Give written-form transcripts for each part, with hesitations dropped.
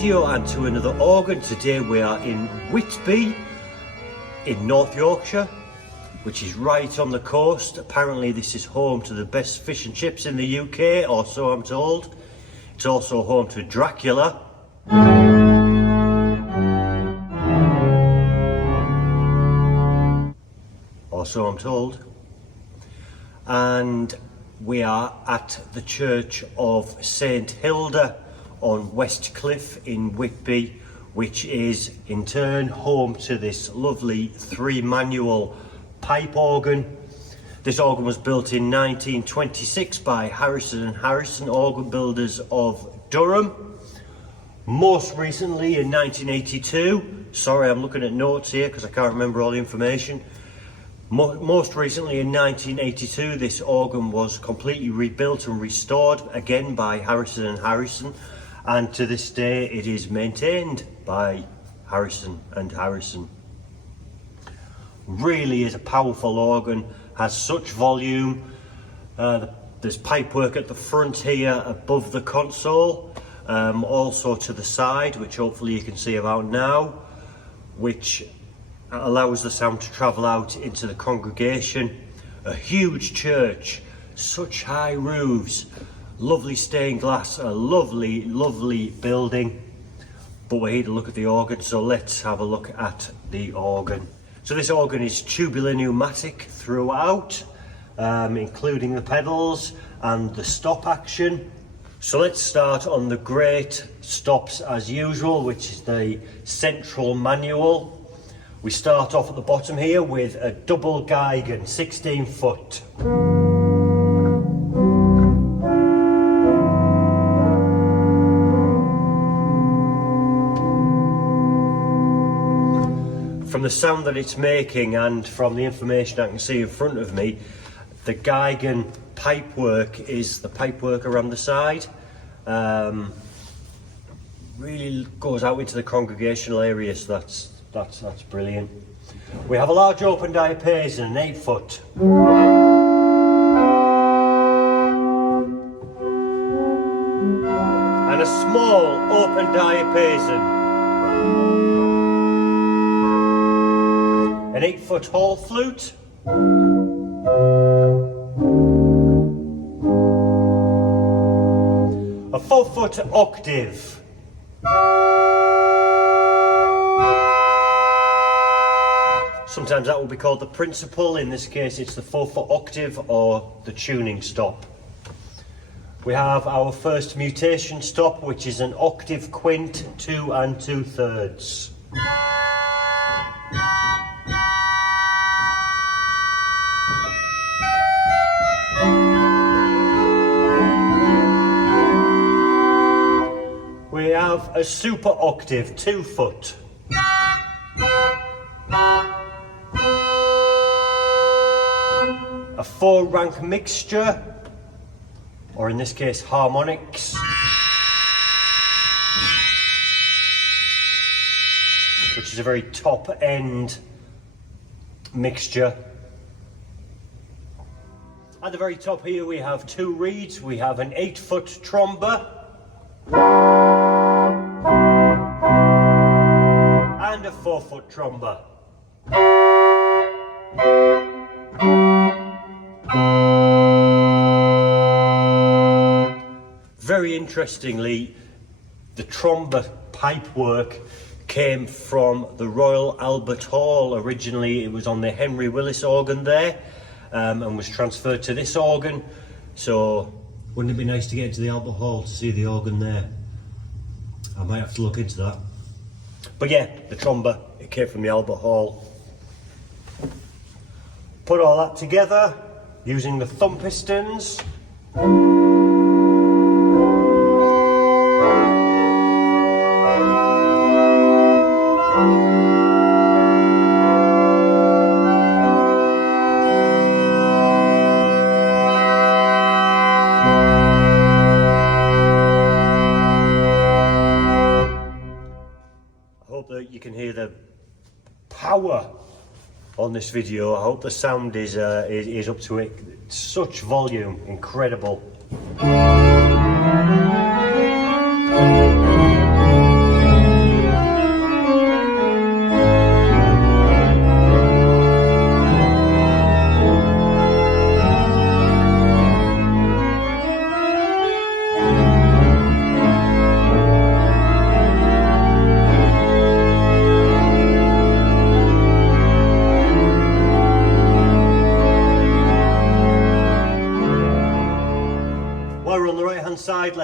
video and to another organ. Today we are in Whitby in North Yorkshire, which is right on the coast. Apparently this is home to the best fish and chips in the UK, or so I'm told. It's also home to Dracula. Or so I'm told. And we are at the church of St Hilda on West Cliff in Whitby, which is in turn home to this lovely 3-manual pipe organ. This organ was built in 1926 by Harrison Harrison, organ builders of Durham. Most recently in 1982, sorry I'm looking at notes here because I can't remember all the information. Most recently in 1982, this organ was completely rebuilt and restored again by Harrison Harrison, and to this day it is maintained by Harrison Harrison. Really is a powerful organ, has such volume. There's pipework at the front here above the console, also to the side, which hopefully you can see about now, which allows the sound to travel out into the congregation. A huge church, such high roofs, lovely stained glass, a lovely building. But we're here to look at the organ, so let's have a look at the organ. So this organ is tubular pneumatic throughout, including the pedals and the stop action. So let's start on the great stops as usual, which is the central manual. We start off at the bottom here with a double Geigen, 16 foot. From the sound that it's making and from the information I can see in front of me, the Geigen pipework is the pipework around the side. Really goes out into the congregational area, so that's brilliant. We have a large open diapason, an 8 foot. And a small open diapason. An 8 foot hall flute. A 4 foot octave. Sometimes that will be called the principal. In this case it's the 4 foot octave or the tuning stop. We have our first mutation stop, which is an octave quint, 2 2/3. We have a super octave, 2 foot. A 4-rank mixture, or in this case harmonics, which is a very top end mixture. At the very top here we have 2 reeds. We have an 8 foot tromba and a 4 foot tromba. Very interestingly, the tromba pipework came from the Royal Albert Hall. Originally it was on the Henry Willis organ there, and was transferred to this organ. So wouldn't it be nice to get into the Albert Hall to see the organ there? I might have to look into that. But yeah, the tromba, it came from the Albert Hall. Put all that together using the thumb pistons. You can hear the power on this video. I hope the sound is up to it. Such volume, incredible.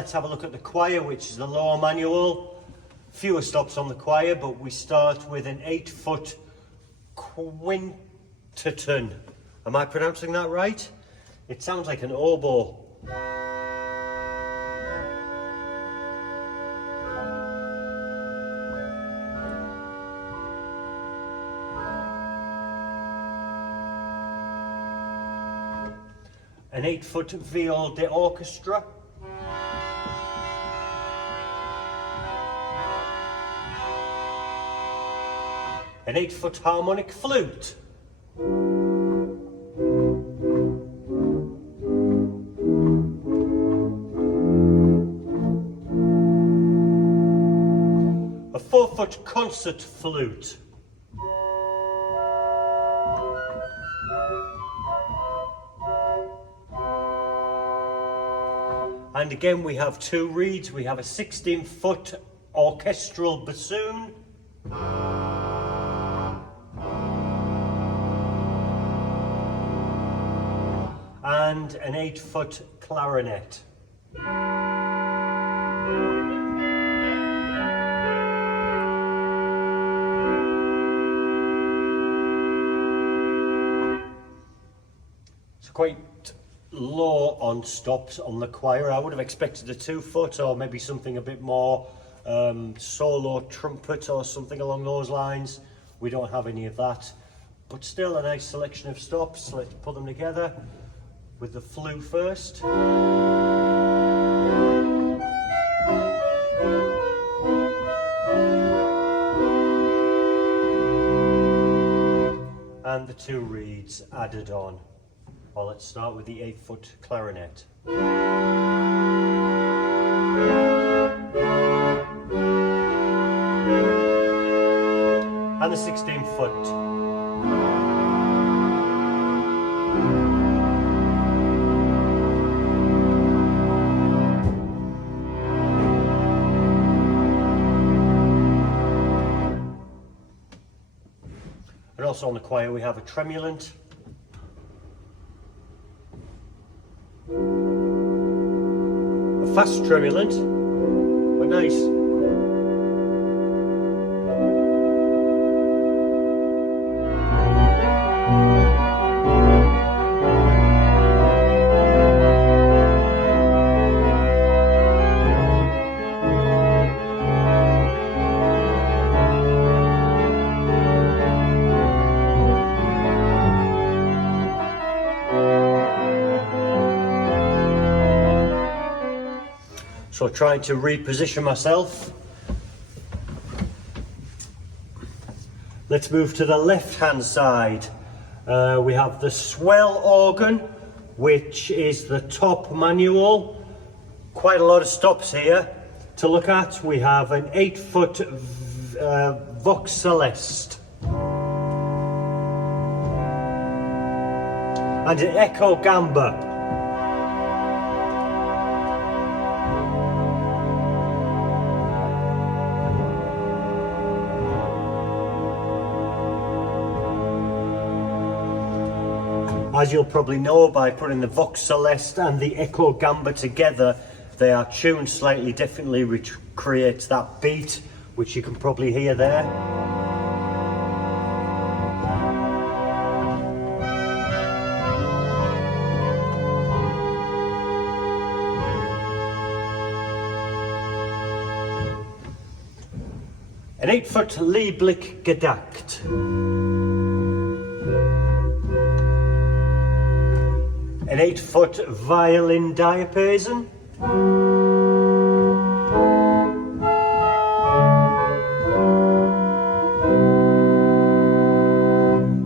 let's have a look at the choir, which is the lower manual. Fewer stops on the choir, but we start with an 8-foot quintaton. Am I pronouncing that right? It sounds like an oboe. An 8-foot viol d'orchestra. An 8-foot harmonic flute. A 4-foot concert flute. And again we have 2 reeds. We have a 16-foot orchestral bassoon. And an 8-foot clarinet. It's quite low on stops on the choir. I would have expected a 2-foot or maybe something a bit more solo trumpet or something along those lines. We don't have any of that, but still a nice selection of stops. Let's put them together with the flute first. And the 2 reeds added on. Well, let's start with the 8-foot clarinet. And the 16-foot. And also on the choir we have a tremulant. A fast tremulant, but nice. So trying to reposition myself. Let's move to the left hand side. We have the swell organ, which is the top manual. Quite a lot of stops here to look at. We have an 8-foot Vox Celeste. And an Echo Gamba. As you'll probably know by putting the Vox Celeste and the Echo Gamba together, they are tuned slightly differently, which creates that beat, which you can probably hear there. An 8-foot Lieblich Gedackt. An 8-foot violin diapason.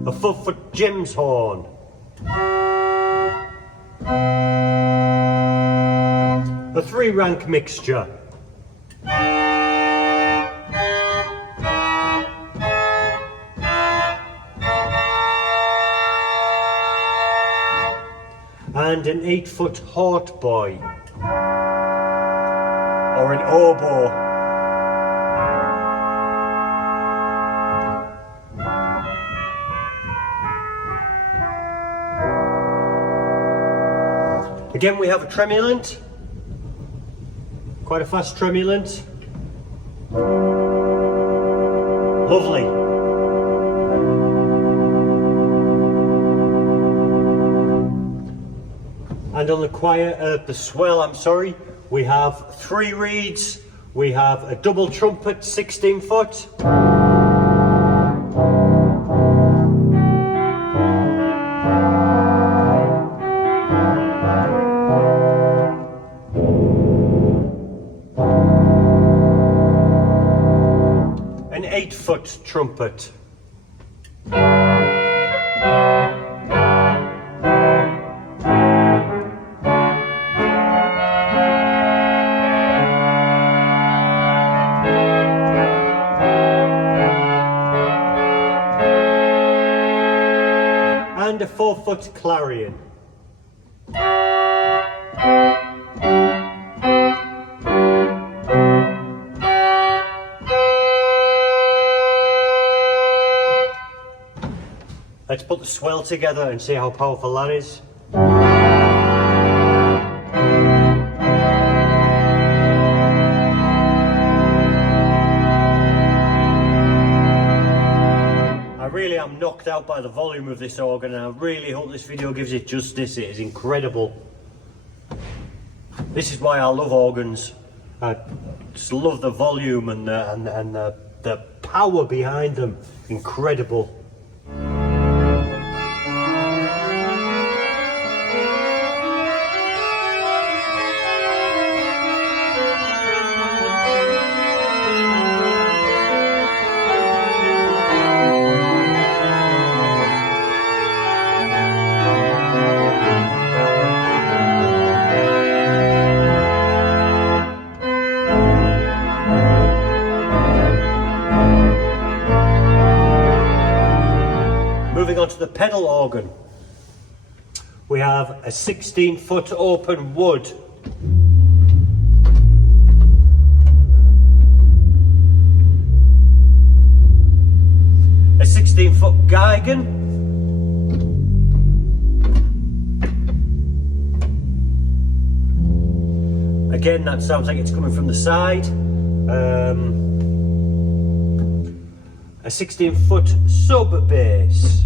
A 4-foot Jim's horn. A 3-rank mixture. And an 8-foot hautboy, or an oboe. Again we have a tremulant, quite a fast tremulant. Lovely. And on the swell, I'm sorry, we have 3 reeds. We have a double trumpet, 16 foot. An 8-foot trumpet. And a 4-foot clarion. Let's put the swell together and see how powerful that is. I'm knocked out by the volume of this organ, and I really hope this video gives it justice. It is incredible. This is why I love organs. I just love the volume and the power behind them. Incredible. Moving on to the pedal organ, we have a 16-foot open wood. A 16-foot Geigen. Again, that sounds like it's coming from the side. A 16-foot sub bass.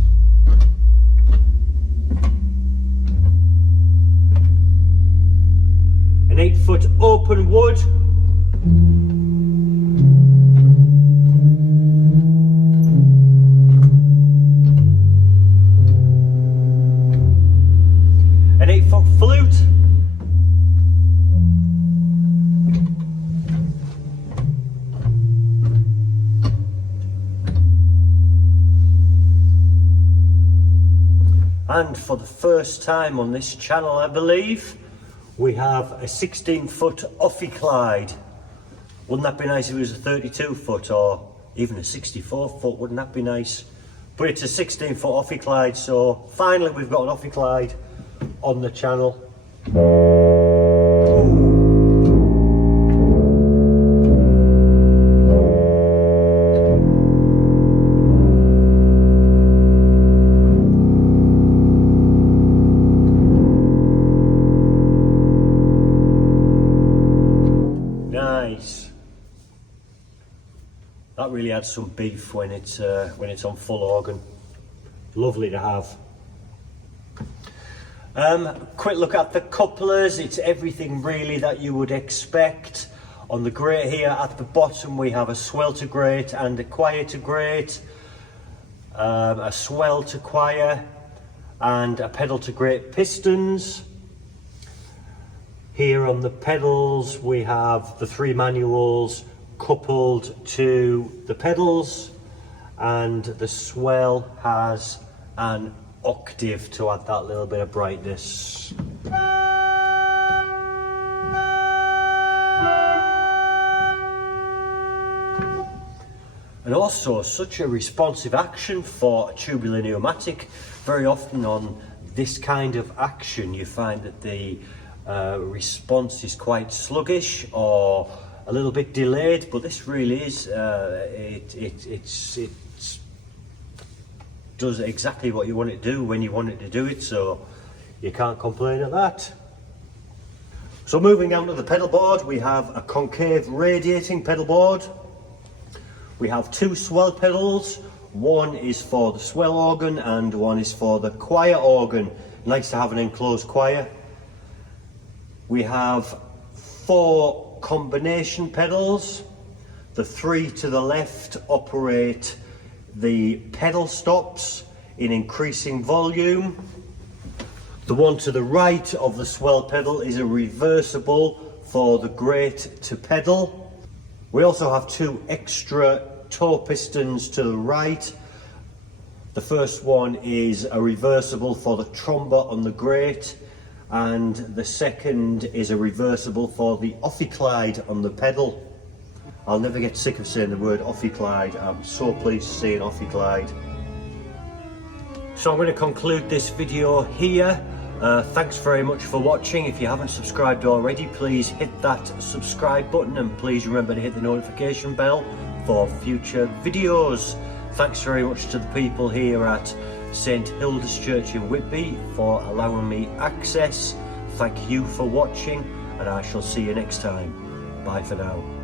An 8-foot open wood. An 8-foot flute. And for the first time on this channel, I believe, we have a 16-foot Ophiclyde. Wouldn't that be nice if it was a 32-foot or even a 64-foot? Wouldn't that be nice? But it's a 16-foot Ophiclyde, so finally we've got an Ophiclyde on the channel. That really adds some beef when it's on full organ. Lovely to have. Quick look at the couplers. It's everything really that you would expect. On the grate here at the bottom we have a swell to grate and a choir to grate, a swell to choir and a pedal to grate pistons. Here on the pedals we have the 3 manuals coupled to the pedals, and the swell has an octave to add that little bit of brightness. And also such a responsive action for a tubular pneumatic. Very often on this kind of action you find that the response is quite sluggish or a little bit delayed, but this really is, it does exactly what you want it to do when you want it to do it, so you can't complain at that. So moving down to the pedal board, we have a concave radiating pedal board. We have two swell pedals. One is for the swell organ and one is for the choir organ. Nice to have an enclosed choir. We have 4 combination pedals. The 3 to the left operate the pedal stops in increasing volume. The one to the right of the swell pedal is a reversible for the grate to pedal. We also have 2 extra toe pistons to the right. The first one is a reversible for the tromba on the grate, and the second is a reversible for the ophiclide on the pedal. I'll never get sick of saying the word ophiclide. I'm so pleased to see an ophiclide. So I'm going to conclude this video here. Thanks very much for watching. If you haven't subscribed already, please hit that subscribe button and please remember to hit the notification bell for future videos. Thanks very much to the people here at St Hilda's Church in Whitby for allowing me access. Thank you for watching, and I shall see you next time. Bye for now.